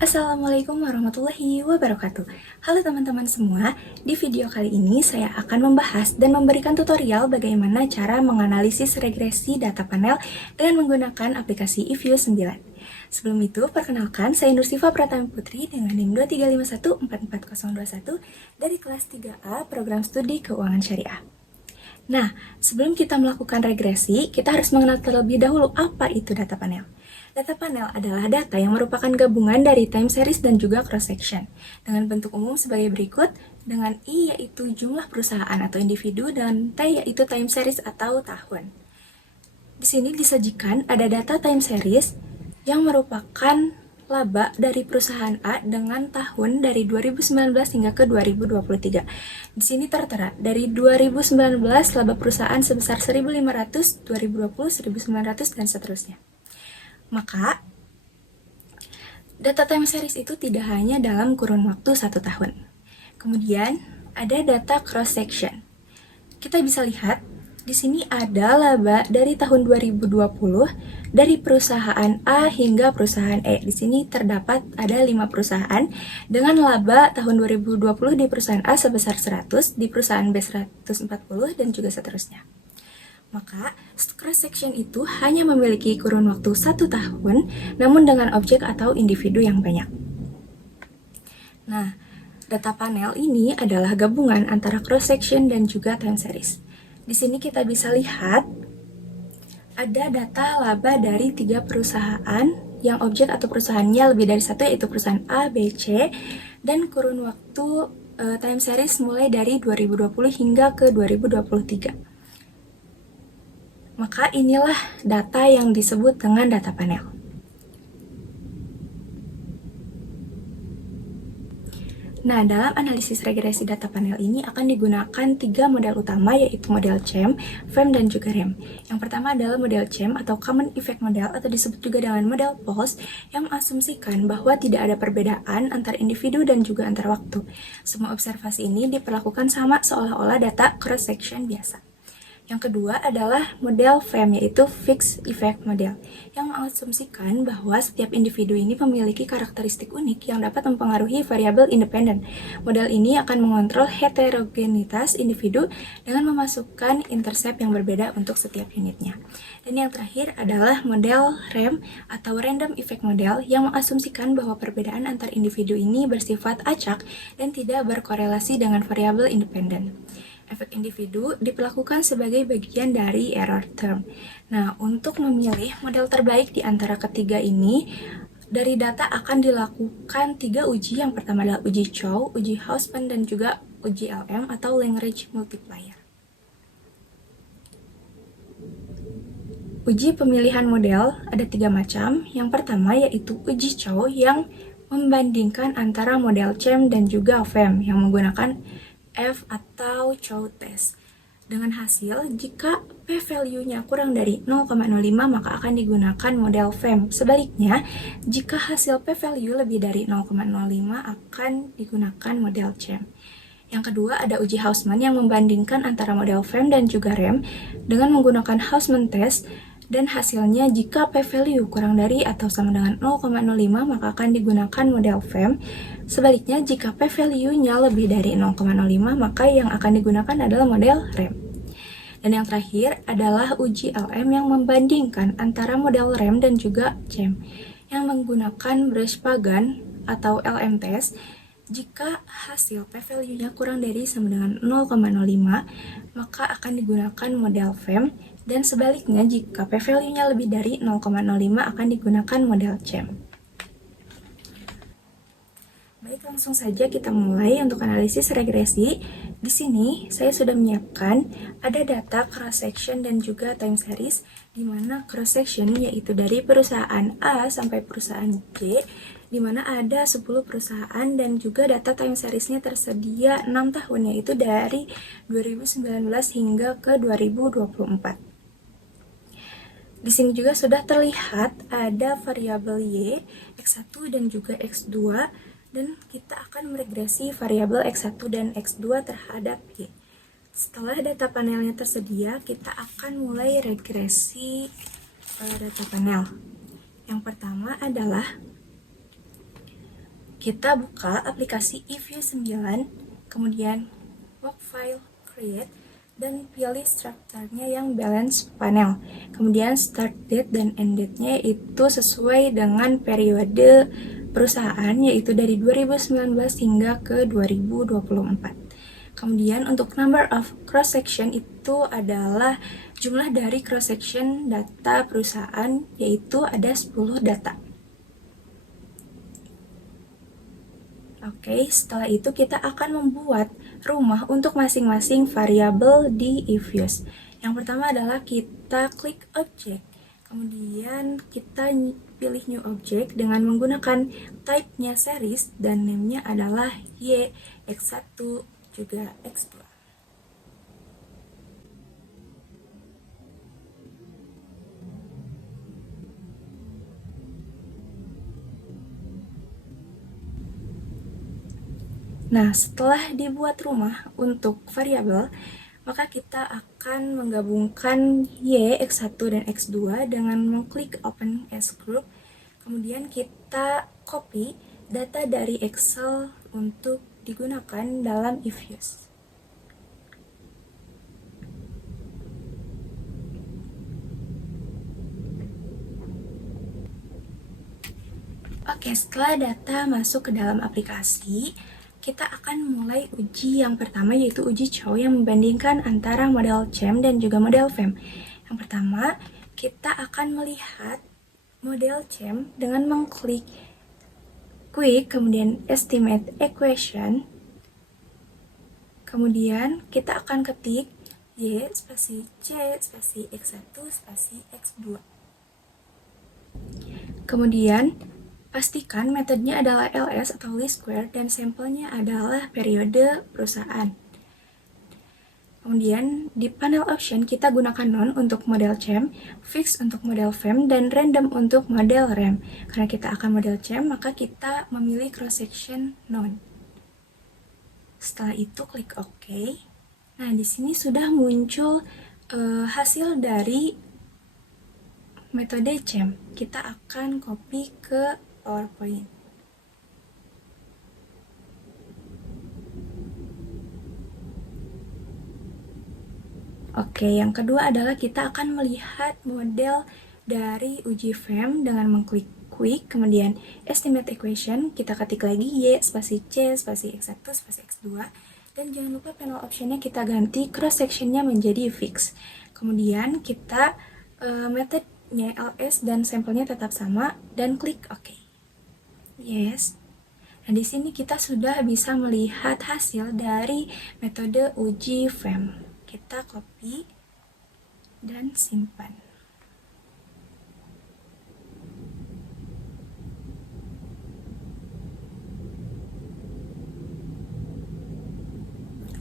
Assalamualaikum warahmatullahi wabarakatuh. Halo teman-teman semua, di video kali ini saya akan membahas dan memberikan tutorial bagaimana cara menganalisis regresi data panel dengan menggunakan aplikasi eView 9. Sebelum itu, perkenalkan saya Nursifa Pratama Putri dengan NIM 235144021 dari kelas 3A Program Studi Keuangan Syariah. Nah, sebelum kita melakukan regresi, kita harus mengenal terlebih dahulu apa itu data panel. Data panel adalah data yang merupakan gabungan dari time series dan juga cross section dengan bentuk umum sebagai berikut, dengan I yaitu jumlah perusahaan atau individu dan T yaitu time series atau tahun. Di sini disajikan ada data time series yang merupakan laba dari perusahaan A dengan tahun dari 2019 hingga ke 2023. Di sini tertera dari 2019 laba perusahaan sebesar 1.500, 2020 1.900 dan seterusnya. Maka, data time series itu tidak hanya dalam kurun waktu 1 tahun. Kemudian, ada data cross section. Kita bisa lihat, di sini ada laba dari tahun 2020 dari perusahaan A hingga perusahaan E. Di sini terdapat ada 5 perusahaan dengan laba tahun 2020 di perusahaan A sebesar 100, di perusahaan B 140, dan juga seterusnya. Maka, cross section itu hanya memiliki kurun waktu 1 tahun, namun dengan objek atau individu yang banyak. Nah, data panel ini adalah gabungan antara cross section dan juga time series. Di sini kita bisa lihat ada data laba dari 3 perusahaan yang objek atau perusahaannya lebih dari 1, yaitu perusahaan A, B, C, dan kurun waktu time series mulai dari 2020 hingga ke 2023. Maka inilah data yang disebut dengan data panel. Nah, dalam analisis regresi data panel ini akan digunakan 3 model utama, yaitu model CHEM, FEM, dan juga REM. Yang pertama adalah model CHEM atau Common Effect Model atau disebut juga dengan model POS yang mengasumsikan bahwa tidak ada perbedaan antara individu dan juga antar waktu. Semua observasi ini diperlakukan sama seolah-olah data cross-section biasa. Yang kedua adalah model FEM, yaitu Fixed Effect Model, yang mengasumsikan bahwa setiap individu ini memiliki karakteristik unik yang dapat mempengaruhi variabel independen. Model ini akan mengontrol heterogenitas individu dengan memasukkan intercept yang berbeda untuk setiap unitnya. Dan yang terakhir adalah model REM atau Random Effect Model, yang mengasumsikan bahwa perbedaan antar individu ini bersifat acak dan tidak berkorelasi dengan variabel independen. Efek individu diperlakukan sebagai bagian dari error term. Nah, untuk memilih model terbaik di antara ketiga ini, dari data akan dilakukan 3 uji. Yang pertama adalah uji Chow, uji Hausman, dan juga uji LM atau Lagrange Multiplier. Uji pemilihan model ada 3 macam. Yang pertama yaitu uji Chow yang membandingkan antara model CHEM dan juga FEM yang menggunakan F atau Chow test. Dengan hasil, jika p-value-nya kurang dari 0,05 maka akan digunakan model FEM. Sebaliknya, jika hasil p-value lebih dari 0,05 akan digunakan model CHEM. Yang kedua ada uji Hausman yang membandingkan antara model FEM dan juga REM dengan menggunakan Hausman test, dan hasilnya jika p-value kurang dari atau sama dengan 0,05 maka akan digunakan model FEM. Sebaliknya, jika p-value-nya lebih dari 0,05 maka yang akan digunakan adalah model REM. Dan yang terakhir adalah uji LM yang membandingkan antara model REM dan juga CHEM yang menggunakan Brush-Pagan atau LM test. Jika hasil p-value-nya kurang dari sama dengan 0,05 maka akan digunakan model FEM, dan sebaliknya jika p-value-nya lebih dari 0,05 akan digunakan model CHEM. Baik, langsung saja kita mulai untuk analisis regresi. Di sini saya sudah menyiapkan ada data cross section dan juga time series, di mana cross section yaitu dari perusahaan A sampai perusahaan J, di mana ada 10 perusahaan, dan juga data time series-nya tersedia 6 tahun, yaitu dari 2019 hingga ke 2024. Di sini juga sudah terlihat ada variabel Y, X1 dan juga X2, dan kita akan meregresi variabel X1 dan X2 terhadap Y. Setelah data panelnya tersedia, kita akan mulai regresi data panel. Yang pertama adalah kita buka aplikasi eView 9, kemudian work file, create, dan pilih strukturnya yang balance panel. Kemudian start date dan end date-nya itu sesuai dengan periode perusahaan, yaitu dari 2019 hingga ke 2024. Kemudian untuk number of cross section itu adalah jumlah dari cross section data perusahaan, yaitu ada 10 data. Oke, setelah itu kita akan membuat rumah untuk masing-masing variabel di eViews. Yang pertama adalah kita klik object, kemudian kita pilih new object dengan menggunakan type-nya series dan name-nya adalah Y, X1, juga X2. Nah, setelah dibuat rumah untuk variabel, maka kita akan menggabungkan Y, X1, dan X2 dengan mengklik Open as Group. Kemudian kita copy data dari Excel untuk digunakan dalam eViews. Oke, setelah data masuk ke dalam aplikasi, kita akan mulai uji yang pertama, yaitu uji Chow yang membandingkan antara model CHAM dan juga model FEM. Yang pertama, kita akan melihat model CHAM dengan mengklik Quick, kemudian Estimate Equation. Kemudian kita akan ketik Y spasi C spasi X1 spasi X2. Kemudian pastikan metodenya adalah LS atau least square dan sampelnya adalah periode perusahaan. Kemudian di panel option kita gunakan none untuk model CHAM, fix untuk model FEM, dan random untuk model REM. Karena kita akan model CHAM, maka kita memilih cross section none. Setelah itu klik OK. Nah, di sini sudah muncul hasil dari metode CHAM. Kita akan copy ke PowerPoint. Oke, yang kedua adalah kita akan melihat model dari uji FEM dengan mengklik Quick, kemudian Estimate Equation, kita ketik lagi Y spasi C spasi X1 spasi X2, dan jangan lupa panel optionnya kita ganti cross sectionnya menjadi fix. Kemudian kita metodenya LS dan sampelnya tetap sama, dan klik OK. Yes. Nah, di sini kita sudah bisa melihat hasil dari metode uji FEM. Kita copy dan simpan.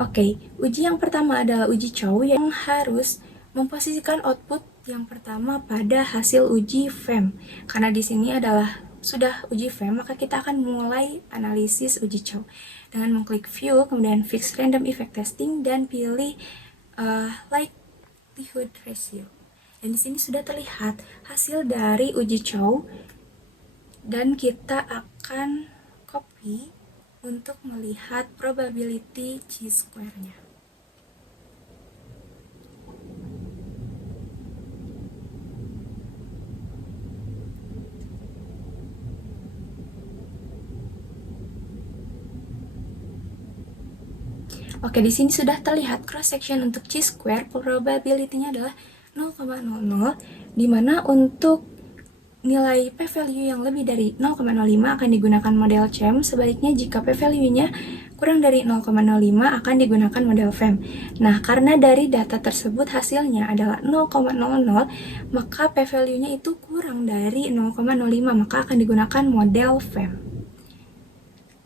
Oke, uji yang pertama adalah uji Chow yang harus memposisikan output yang pertama pada hasil uji FEM. Karena di sini adalah sudah uji FEM, maka kita akan mulai analisis uji Chow dengan mengklik View, kemudian Fix Random Effect Testing, dan pilih Likelihood Ratio. Dan di sini sudah terlihat hasil dari uji Chow, dan kita akan copy untuk melihat probability chi-square-nya. Oke, di sini sudah terlihat cross section untuk chi-square, probability-nya adalah 0,00, di mana untuk nilai p-value yang lebih dari 0,05 akan digunakan model CHAM, sebaliknya jika p-value-nya kurang dari 0,05 akan digunakan model FEM. Nah, karena dari data tersebut hasilnya adalah 0,00, maka p-value-nya itu kurang dari 0,05, maka akan digunakan model FEM.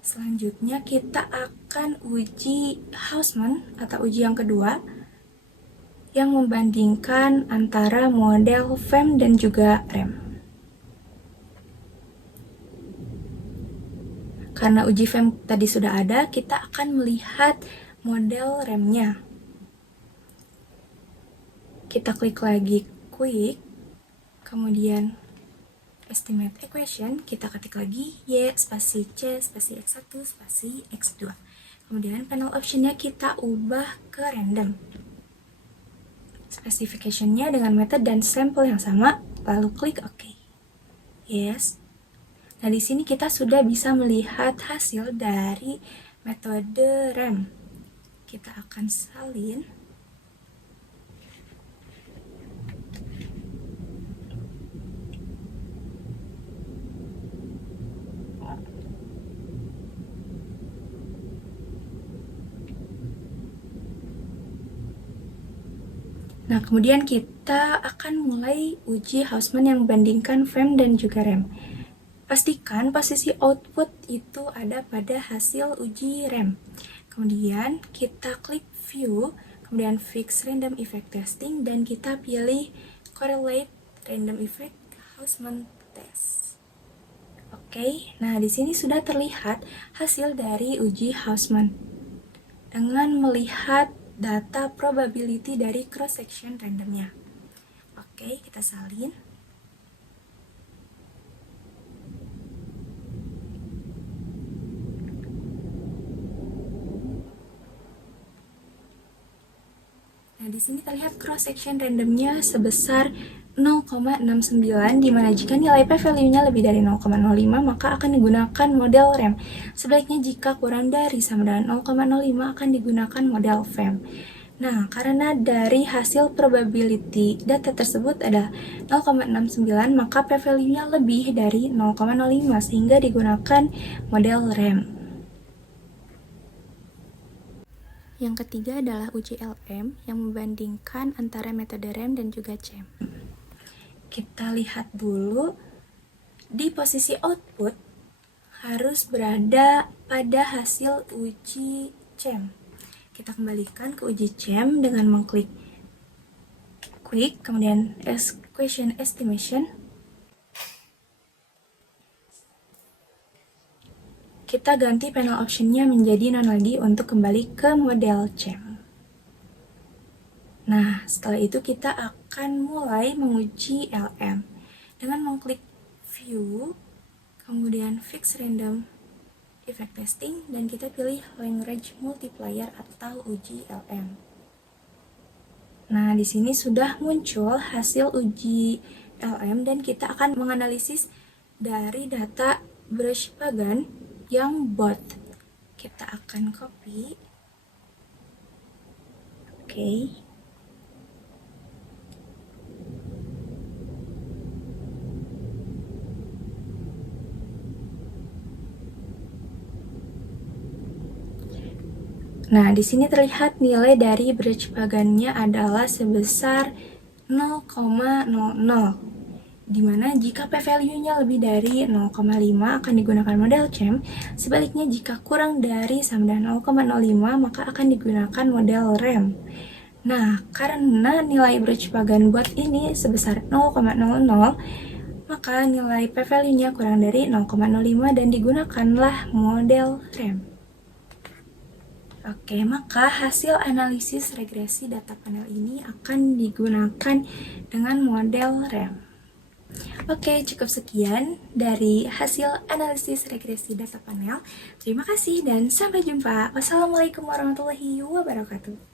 Selanjutnya kita akan uji Hausman atau uji yang kedua yang membandingkan antara model FEM dan juga REM. Karena uji FEM tadi sudah ada, kita akan melihat model REM-nya. Kita klik lagi Quick, kemudian estimate equation, kita ketik lagi Y spasi C spasi X1 spasi X2. Kemudian panel optionnya kita ubah ke random. Specification-nya dengan method dan sampel yang sama, lalu klik OK. Yes. Nah, di sini kita sudah bisa melihat hasil dari metode rem. Kita akan salin. Nah, kemudian kita akan mulai uji Hausman yang membandingkan frame dan juga rem. Pastikan posisi output itu ada pada hasil uji rem. Kemudian kita klik View, kemudian Fix Random Effect Testing, dan kita pilih Correlate Random Effect Hausman Test. Oke, nah di sini sudah terlihat hasil dari uji Hausman dengan melihat data probability dari cross section randomnya. Oke, kita salin. Nah, di sini terlihat cross section randomnya sebesar 0,69, dimana jika nilai p-value-nya lebih dari 0,05 maka akan digunakan model rem. Sebaliknya jika kurang dari sama dengan 0,05 akan digunakan model FEM. Nah, karena dari hasil probability data tersebut ada 0,69 maka p-value-nya lebih dari 0,05 sehingga digunakan model rem. Yang ketiga adalah uji LM yang membandingkan antara metode rem dan juga CHEM. Kita lihat dulu, di posisi output harus berada pada hasil uji CHEM. Kita kembalikan ke uji CHEM dengan mengklik Quick, kemudian Equation Estimation. Kita ganti panel optionnya menjadi none lagi untuk kembali ke model CHEM. Nah, setelah itu kita akan mulai menguji LM dengan mengklik View, kemudian Fix Random Effect Testing, dan kita pilih Lagrange Multiplier atau uji LM. Nah, di sini sudah muncul hasil uji LM dan kita akan menganalisis dari data Brush-Pagan yang bot. Kita akan copy. Oke. Nah, di sini terlihat nilai dari Brush-Pagannya adalah sebesar 0,00, dimana jika p-value-nya lebih dari 0,5 akan digunakan model CHEM, sebaliknya jika kurang dari sama dengan 0,05 maka akan digunakan model rem. Nah, karena nilai Brush-Pagan bot ini sebesar 0,00, maka nilai p-value-nya kurang dari 0,05 dan digunakanlah model rem. Oke, maka hasil analisis regresi data panel ini akan digunakan dengan model rem. Oke, cukup sekian dari hasil analisis regresi data panel. Terima kasih dan sampai jumpa. Wassalamualaikum warahmatullahi wabarakatuh.